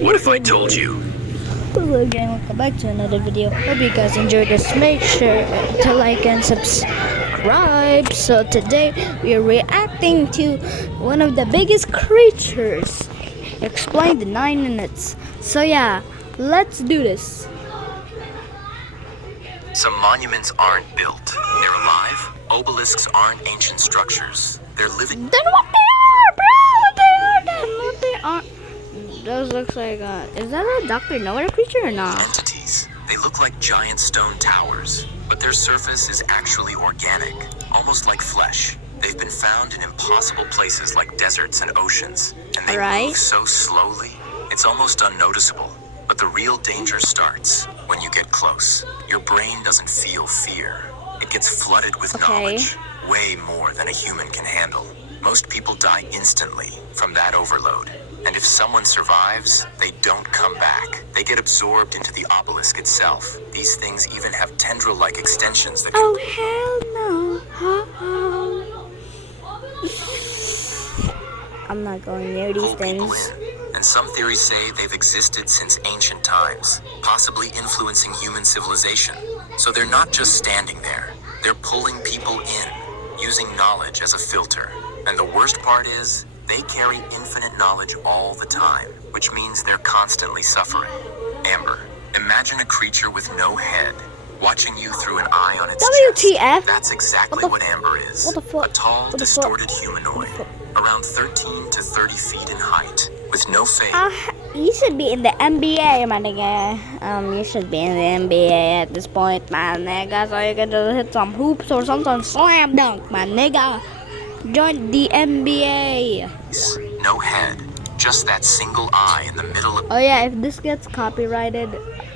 What if I told you? Hello again, welcome back to another video. Hope you guys enjoyed this. Make sure to like and subscribe. So today we are reacting to one of the biggest creatures explained in 9 minutes. So yeah, let's do this. Some monuments aren't built. They're alive. Obelisks aren't ancient structures. They're living. Then what they are, bro? What they are, then what they are. Those looks like is that a Dr. Nowhere creature or not? Entities. They look like giant stone towers, but their surface is actually organic, almost like flesh. They've been found in impossible places like deserts and oceans, and they move so slowly, it's almost unnoticeable. But the real danger starts when you get close. Your brain doesn't feel fear. It gets flooded with knowledge, way more than a human can handle. Most people die instantly from that overload. And if someone survives, they don't come back. They get absorbed into the obelisk itself. These things even have tendril-like extensions that can... Oh, hell no. I'm not going near these things. And some theories say they've existed since ancient times, possibly influencing human civilization. So they're not just standing there. They're pulling people in, using knowledge as a filter. And the worst part is, they carry infinite knowledge all the time, which means they're constantly suffering. Amber, imagine a creature with no head, watching you through an eye on its WTF? chest. That's exactly what Amber is. What the fuck? A tall, distorted humanoid, around 13 to 30 feet in height, with no face. You should be in the NBA, my nigga. You should be in the NBA at this point, my nigga, so you can just hit some hoops or something. Slam dunk, my nigga. Join the NBA. No head, just that single eye in the middle of... Oh yeah, if this gets copyrighted,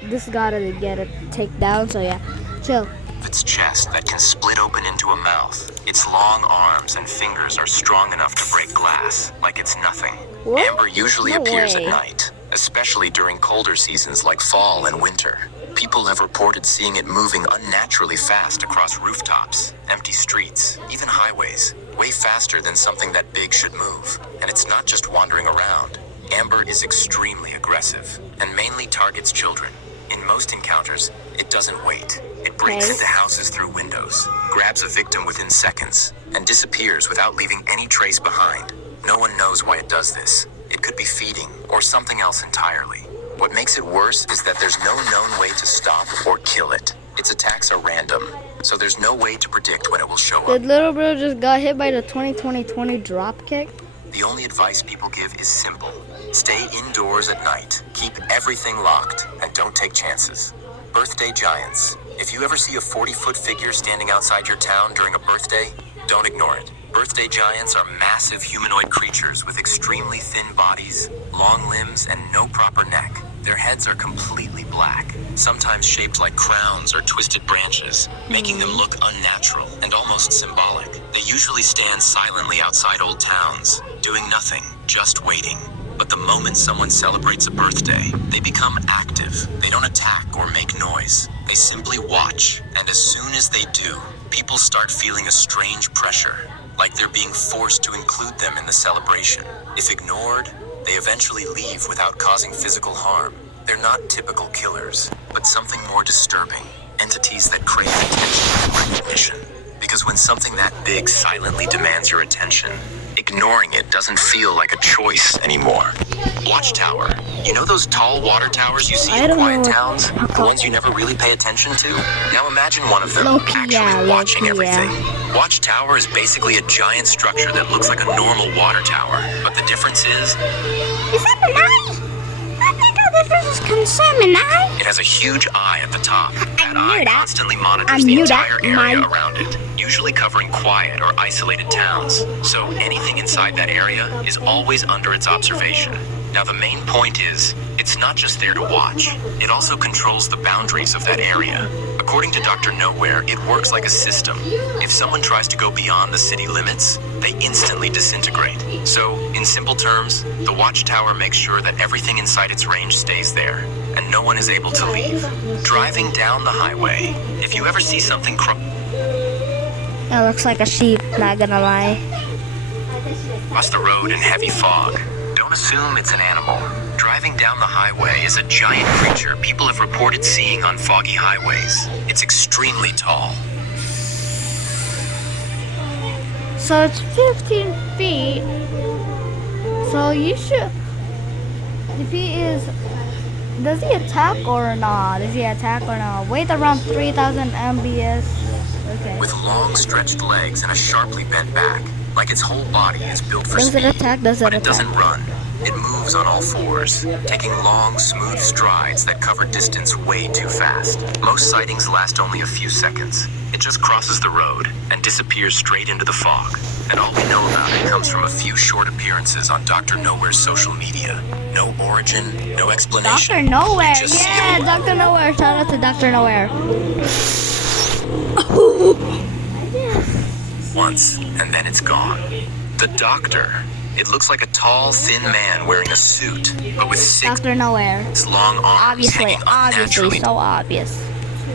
this gotta get it taken down, so yeah, chill. Its chest that can split open into a mouth. Its long arms and fingers are strong enough to break glass, like it's nothing. What? Amber usually appears at night, especially during colder seasons like fall and winter. People have reported seeing it moving unnaturally fast across rooftops, empty streets, even highways, way faster than something that big should move. And it's not just wandering around. Amber is extremely aggressive and mainly targets children. In most encounters, it doesn't wait. It breaks into houses through windows, grabs a victim within seconds, and disappears without leaving any trace behind. No one knows why it does this. It could be feeding or something else entirely. What makes it worse is that there's no known way to stop or kill it. Its attacks are random, so there's no way to predict when it will show up. Did little bro just got hit by the 20-20-20 drop kick? The only advice people give is simple. Stay indoors at night, keep everything locked, and don't take chances. Birthday giants. If you ever see a 40-foot figure standing outside your town during a birthday, don't ignore it. Birthday giants are massive humanoid creatures with extremely thin bodies, long limbs, and no proper neck. Their heads are completely black, sometimes shaped like crowns or twisted branches, making them look unnatural and almost symbolic. They usually stand silently outside old towns, doing nothing, just waiting. But the moment someone celebrates a birthday, they become active. They don't attack or make noise. They simply watch, and as soon as they do, people start feeling a strange pressure, like they're being forced to include them in the celebration. If ignored, they eventually leave without causing physical harm. They're not typical killers, but something more disturbing. Entities that crave attention and recognition. Because when something that big silently demands your attention, ignoring it doesn't feel like a choice anymore. Watchtower. You know those tall water towers you see in quiet towns? The ones you never really pay attention to? Now imagine one of them actually watching everything. Watchtower is basically a giant structure that looks like a normal water tower. But the difference is that an eye? I think this is concerned, an eye? It has a huge eye at the top. That eye constantly monitors the entire area around it, usually covering quiet or isolated towns. So anything inside that area is always under its observation. Now the main point is, it's not just there to watch, it also controls the boundaries of that area. According to Dr. Nowhere, it works like a system. If someone tries to go beyond the city limits, they instantly disintegrate. So, in simple terms, the watchtower makes sure that everything inside its range stays there, and no one is able to leave. Driving down the highway, if you ever see something That looks like a sheep, not gonna lie. Cross the road in heavy fog, don't assume it's an animal. Driving down the highway is a giant creature people have reported seeing on foggy highways. It's extremely tall. So it's 15 feet. So you should. If he is. Does he attack or not? Does he attack or not? Weight around 3,000 MBS. Okay. With long stretched legs and a sharply bent back, like its whole body is built for Does speed. it attack? Does it But it attack? doesn't run. It moves on all fours, taking long, smooth strides that cover distance way too fast. Most sightings last only a few seconds. It just crosses the road and disappears straight into the fog. And all we know about it comes from a few short appearances on Dr. Nowhere's social media. No origin, no explanation. Dr. Nowhere. You just see Yeah, it. Dr. Nowhere. Shout out to Dr. Nowhere. Once, and then it's gone. The doctor. It looks like a tall, thin man wearing a suit, but with six Dr. Nowhere. long arms Obviously, hanging unnaturally so obvious.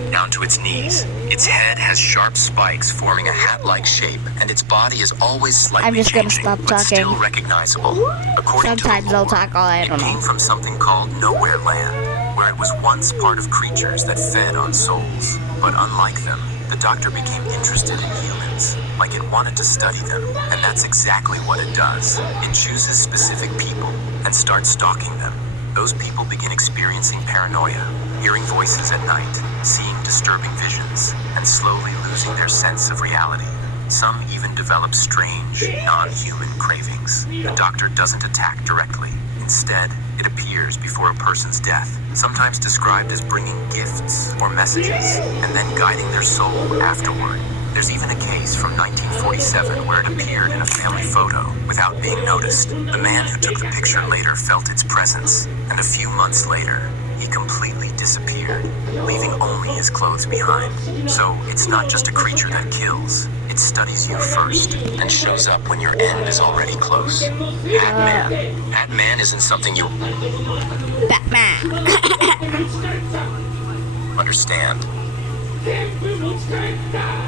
down to its knees. Its head has sharp spikes forming a hat-like shape, and its body is always slightly I'm just gonna changing, stop but still talking. recognizable. According Sometimes to the I'll lore, talk all I it don't came know. from something called Nowhere Land, where it was once part of creatures that fed on souls. But unlike them, the doctor became interested in humans, like it wanted to study them, and that's exactly what it does. It chooses specific people and starts stalking them. Those people begin experiencing paranoia, hearing voices at night, seeing disturbing visions, and slowly losing their sense of reality. Some even develop strange, non-human cravings. The doctor doesn't attack directly. Instead, it appears before a person's death, sometimes described as bringing gifts or messages, and then guiding their soul afterward. There's even a case from 1947 where it appeared in a family photo without being noticed. The man who took the picture later felt its presence, and a few months later, he completely disappeared, leaving only his clothes behind. So it's not just a creature that kills. It studies you first and shows up when your end is already close. Hat-Man. Hat-Man isn't something you Batman. understand.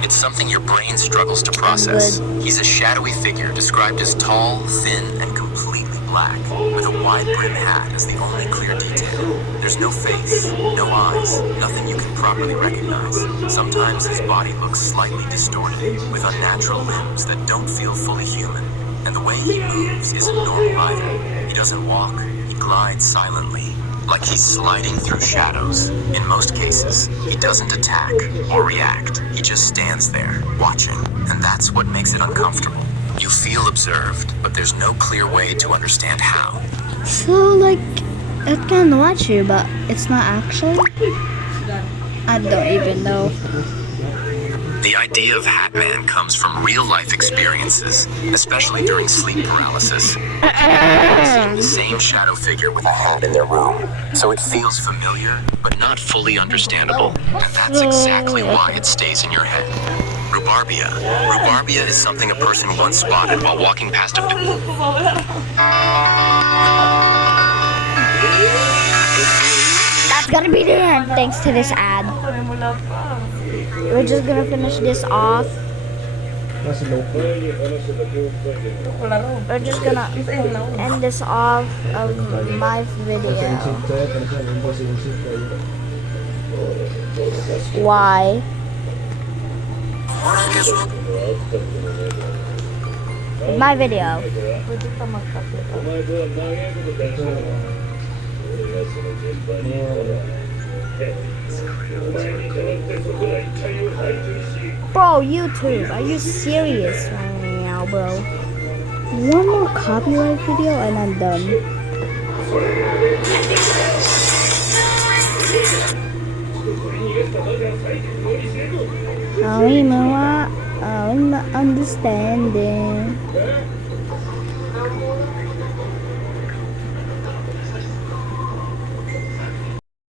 It's something your brain struggles to process. He's a shadowy figure described as tall, thin, and completely black, with a wide-brim hat as the only clear detail. There's no face, no eyes, nothing you can properly recognize. Sometimes his body looks slightly distorted, with unnatural limbs that don't feel fully human. And the way he moves isn't normal either. He doesn't walk, he glides silently, like he's sliding through shadows. In most cases, he doesn't attack or react. He just stands there, watching, and that's what makes it uncomfortable. You feel observed, but there's no clear way to understand how. So, like, it can watch you, but it's not actually? I don't even know. The idea of Hat-Man comes from real-life experiences, especially during sleep paralysis. Seeing the same shadow figure with a hat in their room, so it feels familiar, but not fully understandable. And that's exactly why it stays in your head. Rhubarbia. Rhubarbia is something a person once spotted while walking past a... That's gonna be the end thanks to this ad. We're just gonna finish this off. We're just gonna end this off of my video. Why? My video. Bro, YouTube, are you serious right now, bro? One more copyright video and I'm done. I'm not understanding.